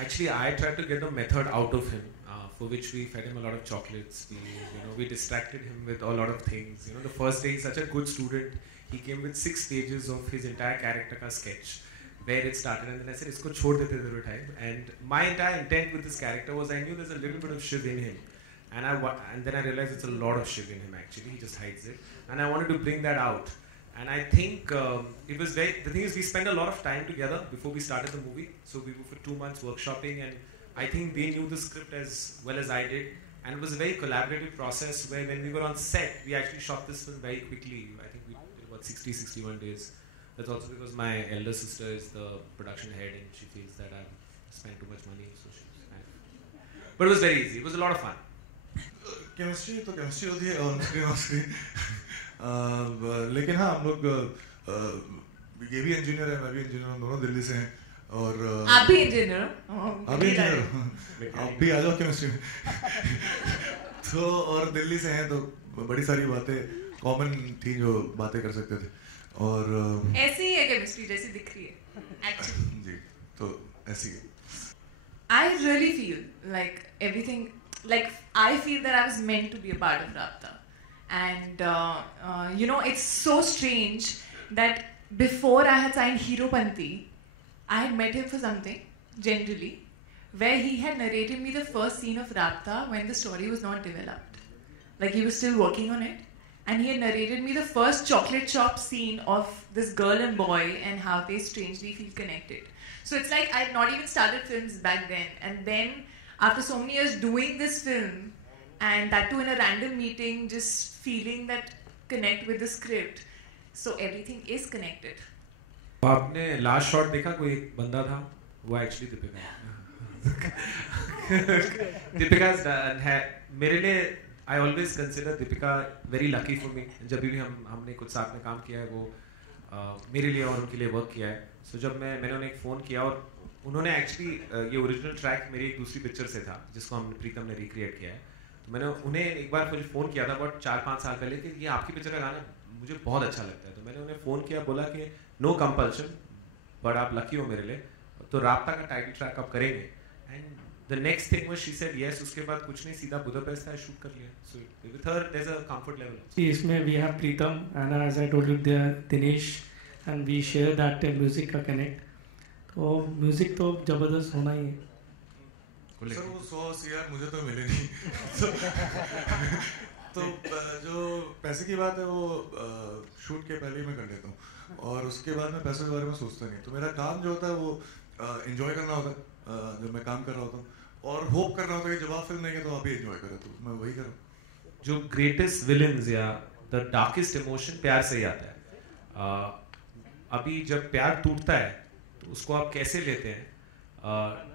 Actually, I tried to get the method out of him, for which we fed him a lot of chocolates. We distracted him with a lot of things. The first day he's such a good student. He came with 6 pages of his entire character ka sketch, where it started, and then I said, "Isko chhod dete zero time." And my entire intent with this character was I knew there's a little bit of Shiv in him, and then I realized it's a lot of Shiv in him actually. He just hides it, and I wanted to bring that out. And I think it was the thing is we spent a lot of time together before we started the movie. So we were for 2 months workshopping, and I think they knew the script as well as I did. And it was a very collaborative process where when we were on set, we actually shot this film very quickly. I think we did about 60, 61 days. That's also because my elder sister is the production head and she feels that I've spent too much money. So but it was very easy. It was a lot of fun. Chemistry तो chemistry होती है on screen लेकिन हाँ हम लोग ये भी engineer है, मैं भी इंजीनियर हूँ, दोनों दिल्ली से हैं और आप भी इंजीनियर हो? आप भी इंजीनियर हो, आप भी आ जाओ केमिस्ट्री में तो और दिल्ली से हैं तो बड़ी सारी बातें कॉमन थी जो बातें कर सकते थे और ऐसी ही है केमिस्ट्री जैसी दिख रही है एक्चुअली जी, तो ऐसी है. I really feel like everything, like I feel that I was meant to be a part of Raabta. And it's so strange that before I had signed Heropanti, I had met him for something, generally, where he had narrated me the first scene of Raabta when the story was not developed. Like he was still working on it. And he had narrated me the first chocolate shop scene of this girl and boy and how they strangely feel connected. So it's like I had not even started films back then. And then after so many years doing this film, and that too in a random meeting, just feeling that connect with the script. So everything is connected. आपने last shot देखा, कोई एक बंदा था, वो actually Deepika है मेरे लिए. I always consider Deepika very lucky for me. जब भी हमने कुछ साथ में काम किया है वो मेरे लिए और उनके लिए वर्क किया है. So जब मैंने उन्हें एक फ़ोन किया और उन्होंने एक्चुअली ये ओरिजिनल ट्रैक मेरी एक दूसरी पिक्चर से था जिसको प्रीतम ने रिक्रिएट किया है. तो मैंने उन्हें एक बार मुझे फ़ोन किया था बहुत 4-5 साल पहले कि ये आपकी पिक्चर का गाना मुझे बहुत अच्छा लगता है. तो मैंने उन्हें फ़ोन किया, बोला कि नो कंपल्शन बट आप लकी हो मेरे लिए, तो राब्ता का टाइटल ट्रैक आप करेंगे. And the next thing was she said yes. उसके बाद कुछ नहीं, सीधा बुदापेस्ट का शूट कर लिया. So with her there's a comfort level. इसमें we have Pritam and as I told you there Dinesh and we share that music का connect. तो म्यूजिक तो जबरदस्त होना ही है. सर वो 100 CR मुझे तो मिले नहीं तो जो पैसे की बात है वो शूट के पहले ही मैं कर लेता हूँ और उसके बाद मैं पैसों के बारे में सोचता नहीं. तो मेरा काम जो होता है वो एंजॉय करना होता है जब मैं काम कर रहा होता हूँ और होप कर रहा होता है कि जब आप फिल्म नहीं है तो आप भी एंजॉय करें, तो मैं वही कर रहा हूँ. जो ग्रेटेस्ट विलन्स या द डार्केस्ट इमोशन प्यार से ही आता है. अभी जब प्यार टूटता है तो उसको आप कैसे लेते हैं,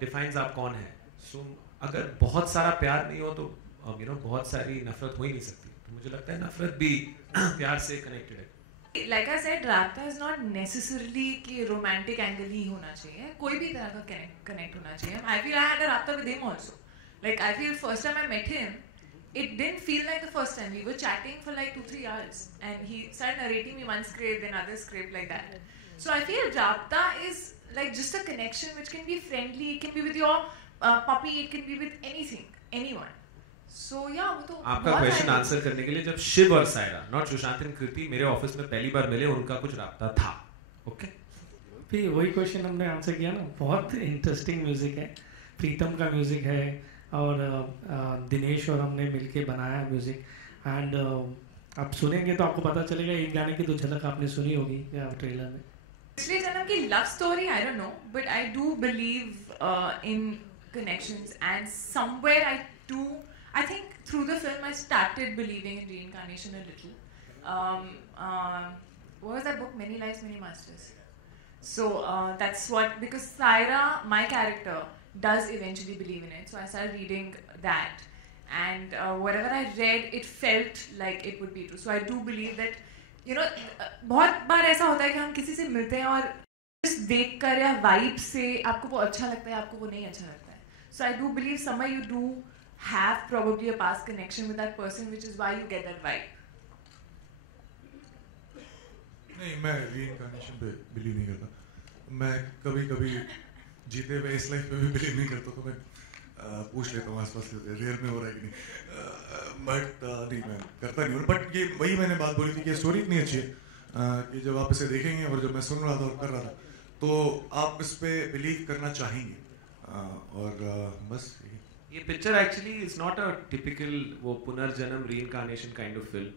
डिफाइंस आप कौन है. सो अगर बहुत सारा प्यार नहीं हो तो बहुत सारी नफरत हो ही नहीं सकती. तो मुझे लगता है नफरत भी प्यार से कनेक्टेड है. Like I said, Raabta is not necessarily कि romantic angle ही होना चाहिए. कोई भी तरह का connect होना चाहिए. I feel I had a Raabta with him also. Like I feel first time I met him, it didn't feel like the first time. We were chatting for like 2-3 hours, and he started narrating me one script, then other script like that. So I feel Raabta is like just a connection which can be friendly. It can be with your puppy. It can be with anything, anyone. So yeah, वो तो आपका question answer करने के लिए जब शिव और Saira not Sushant and कृति मेरे office में पहली बार मिले, उनका कुछ राब्ता था. ओके फिर वही क्वेश्चन हमने आंसर किया ना. बहुत इंटरेस्टिंग म्यूजिक है, प्रीतम का म्यूजिक है और दिनेश और हमने मिलके बनाया म्यूजिक. एंड आप सुनेंगे तो आपको पता चलेगा. एक गाने की तो झलक आपने सुनी होगी या ट्रेलर में. पिछले जन्म की love story I don't know but I do believe in connections and somewhere I think through the film I started believing in reincarnation a little. What was that book? Many Lives, Many Masters. So that's what, because Saira, my character, does eventually believe in it. So I started reading that. And whatever I read, it felt like it would be true. So I do believe that, बहुत बार ऐसा होता है कि हम किसी से मिलते हैं और just देख कर या वाइब से आपको वो अच्छा लगता है, आपको वो नहीं अच्छा लगता है. So I do believe somewhere you do have probably a past connection with that person, which is why you get that vibe. नहीं, मैं reincarnation पे बिलीव नहीं करता. मैं कभी जीते हुए इस लाइफ पे भी बिलीव नहीं करता, तो मैं पूछ लेता हूँ आसपास से रियल में हो रहा है कि नहीं, बट नहीं मैं करता नहीं हूँ. बट ये वही मैंने बात बोली थी कि स्टोरी इतनी अच्छी है कि जब आप इसे देखेंगे और जब मैं सुन रहा था और कर रहा था तो आप इस पे बिलीव करना चाहेंगे. और बस ये picture actually is not a typical वो पुनर्जन्म रीइंकार्नेशन काइंड ऑफ फिल्म.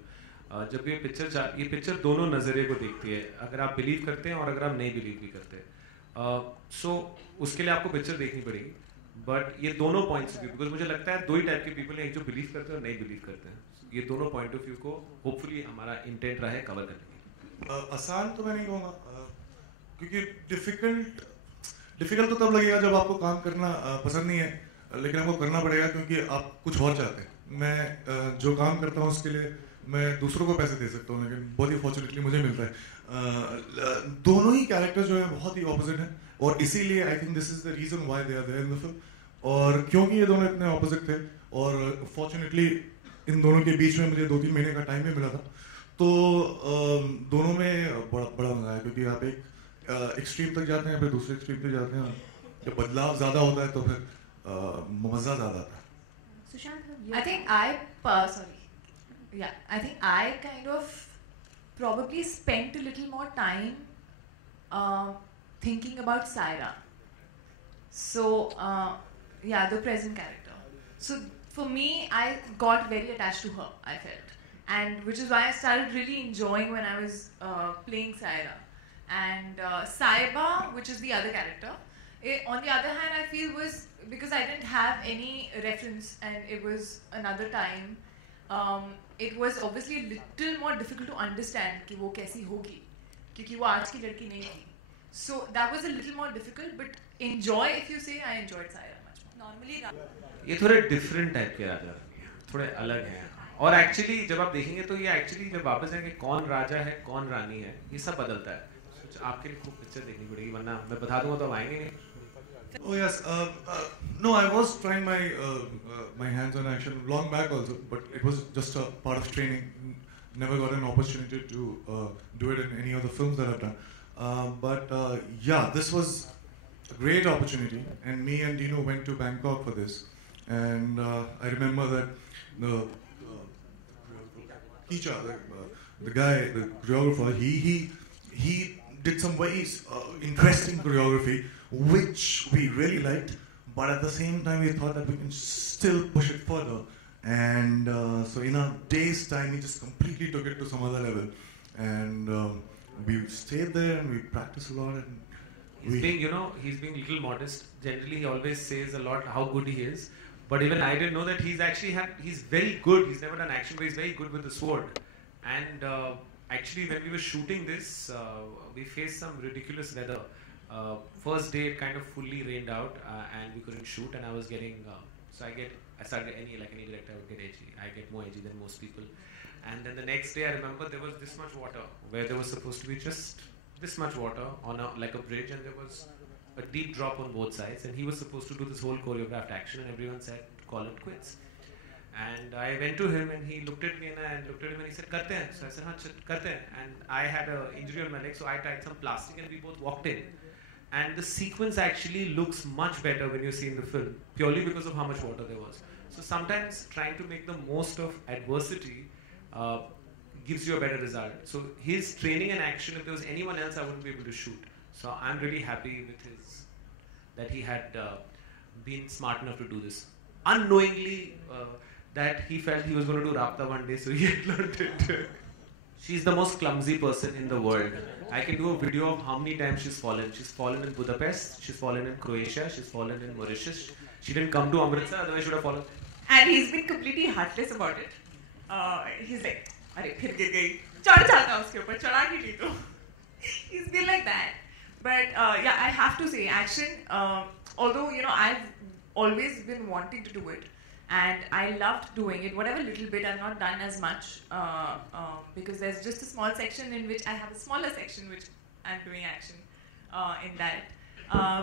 जब ये पिक्चर दोनों नज़रिए को देखती है, अगर आप बिलीव करते हैं और अगर आप नहीं बिलीव भी करते. सो उसके लिए आपको पिक्चर देखनी पड़ेगी. बट ये दोनों पॉइंट्स ऑफ व्यू, बिकॉज मुझे लगता है दो ही टाइप के पीपल हैं, एक जो बिलीव करते हैं और नहीं बिलीव करते हैं. ये दोनों पॉइंट ऑफ व्यू को होपफुली हमारा इंटेंट रहा है कवर करने की. आसान तो मैं नहीं कहूँगा, क्योंकि डिफिकल्ट तो तब लगेगा जब आपको काम करना पसंद नहीं है, लेकिन आपको करना पड़ेगा क्योंकि आप कुछ और चाहते हैं. मैं जो काम करता हूँ उसके लिए मैं दूसरों को पैसे दे सकता हूँ, लेकिन बहुत ही फॉर्चुनेटली मुझे मिलता है. दोनों ही कैरेक्टर जो है बहुत ही ऑपोजिट हैं, और इसीलिए I think this is the reason why they are there in the film. और क्योंकि ये दोनों इतने ऑपोजिट थे और फॉर्चुनेटली इन दोनों के बीच में मुझे 2-3 महीने का टाइम भी मिला था, तो दोनों में बड़ा मजा आया. क्योंकि आप एक एक्सट्रीम तक जाते हैं, फिर दूसरे एक्सट्रीम तक जाते हैं. जब बदलाव ज़्यादा होता है तो फिर मज़ा ज़्यादा आता है. Sushant, I think I kind of probably spent a little more time thinking about Saira. So, the present character. So, for me, I got very attached to her, I felt. And which is why I started really enjoying when I was playing Saira. And Saiba, which is the other character, on the other hand, I feel was, because I didn't have any reference and it was another time, it was obviously a little more difficult to understand कि वो कैसी होगी, क्योंकि वो आज की लड़की नहीं थी. So that was a little more difficult, but enjoy, if you say, I enjoyed Saira much more. Normally ये थोड़े डिफरेंट टाइप के राजा थोड़े अलग हैं. और एक्चुअली जब आप देखेंगे तो ये एक्चुअली जब वापस आएंगे कौन राजा है कौन रानी है ये सब बदलता है. आपके लिए खूब पिक्चर देखनी पड़ेगी, वरना मैं बता दूंगा तो आप आएंगे नहीं. Oh yes, no, I was trying my hands on action long back also, but it was just a part of training. Never got an opportunity to do it in any of the films that I've done. But yeah, this was a great opportunity, and me and Dino went to Bangkok for this. And I remember that the teacher, the guy, the choreographer, he did some very interesting choreography, which we really liked, but at the same time we thought that we can still push it further. And so in a day's time, we just completely took it to some other level. And we stayed there and we practiced a lot. And he's being a little modest. Generally, he always says a lot how good he is. But even I didn't know that he's very good. He's never done action, but he's very good with the sword. And actually, when we were shooting this, we faced some ridiculous weather. First day, it kind of fully rained out, and we couldn't shoot. And I was getting, I started any director, I would get edgy. I get more edgy than most people. And then the next day, I remember there was this much water, where there was supposed to be just this much water on like a bridge, and there was a deep drop on both sides. And he was supposed to do this whole choreographed action, and everyone said, call it quits. And I went to him, and he looked at me, and I looked at him, and he said, "Karte hain." So I said, "Haan, karte hain." And I had an injury on my leg, so I tied some plastic, and we both walked in. And the sequence actually looks much better when you see in the film, purely because of how much water there was. So sometimes trying to make the most of adversity gives you a better result. So his training and action, if there was anyone else, I wouldn't be able to shoot. So I'm really happy with that he had been smart enough to do this. Unknowingly, that he felt he was going to do Raabta one day, so he had learned it. She's the most clumsy person in the world. I can do a video of how many times she's fallen. She's fallen in Budapest, she's fallen in Croatia, she's fallen in Mauritius. She didn't come to Amritsar, otherwise she would have fallen. And he's been completely heartless about it. He's like, "Arey, phir gir gayi. Chad jata uske upar, chada ki nahi to." He's been like that. But yeah, I have to say, action, although, I've always been wanting to do it. And I loved doing it, whatever little bit. I've not done as much because there's just a small section in which I have a smaller section which I'm doing action in that.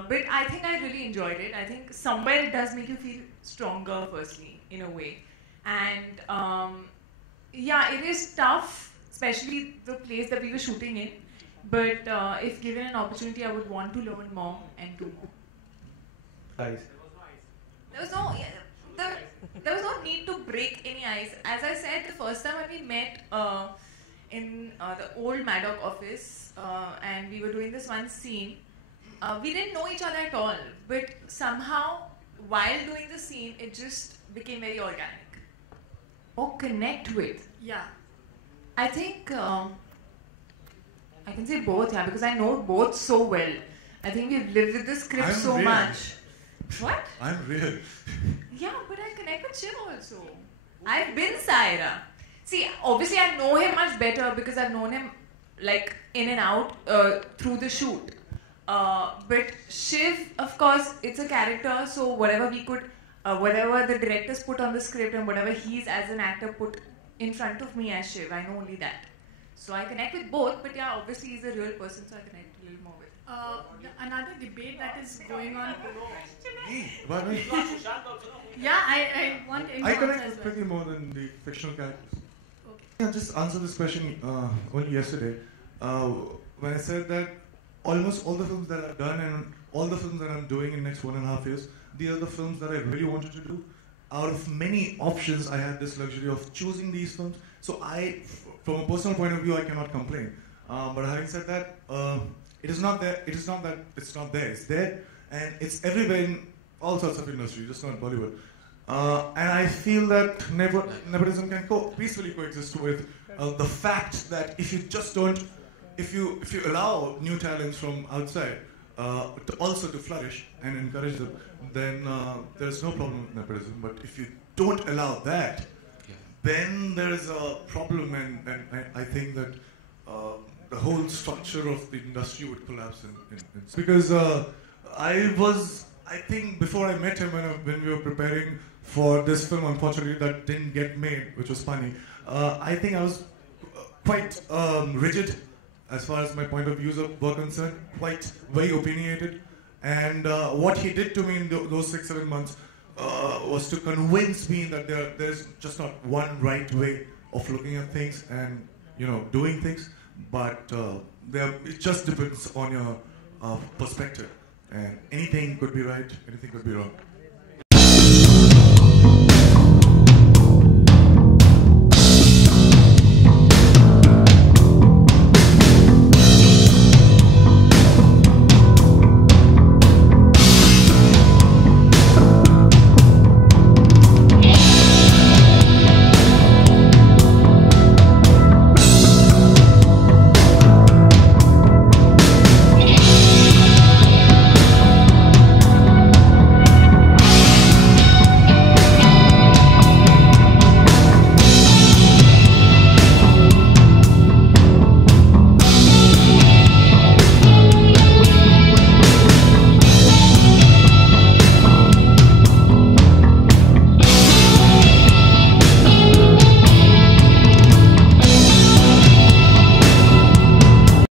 But I think I really enjoyed it. I think somewhere it does make you feel stronger, firstly, in a way. And yeah, it is tough, especially the place that we were shooting in. But if given an opportunity, I would want to learn more and do more. Guys. There was no, yeah, there was no need to break any ice. As I said, the first time when we met in the old Maddock office, and we were doing this one scene, we didn't know each other at all. But somehow, while doing the scene, it just became very organic. Or connect with. Yeah. I think I can say both, yeah, because I know both so well. I think we've lived with the script so real. much. What? I'm real. Yeah, but I connect with Shiv also. I've been Saira. See, obviously I know him much better because I've known him like in and out through the shoot. But Shiv, of course, it's a character, so whatever we could, whatever the directors put on the script and whatever he's as an actor put in front of me as Shiv, I know only that. So I connect with both, but yeah, obviously he's a real person, so I connect a little more with. Another debate that is going on. Me? About me? Yeah, I want I influence connect as with well. Kriti more than the fictional characters. Okay. I just answered this question only yesterday when I said that almost all the films that I've done and all the films that I'm doing in the next 1.5 years, these are the films that I really wanted to do. Out of many options, I had this luxury of choosing these films. So from a personal point of view, I cannot complain. But having said that, it is not there. It is not that it's not there. It's there, and it's everywhere in all sorts of industry, just not Bollywood. And I feel that nepotism can peacefully coexist with the fact that if you just don't, if you allow new talents from outside to flourish and encourage them, then there's no problem with nepotism. But if you don't allow that, then there is a problem, and I think that the whole structure of the industry would collapse. Because I think before I met him when we were preparing for this film, unfortunately that didn't get made, which was funny, I think I was quite rigid as far as my point of views were concerned, very opinionated. And what he did to me in those 6-7 months was to convince me that there's just not one right way of looking at things and doing things, but it just depends on your perspective. And anything could be right, anything could be wrong.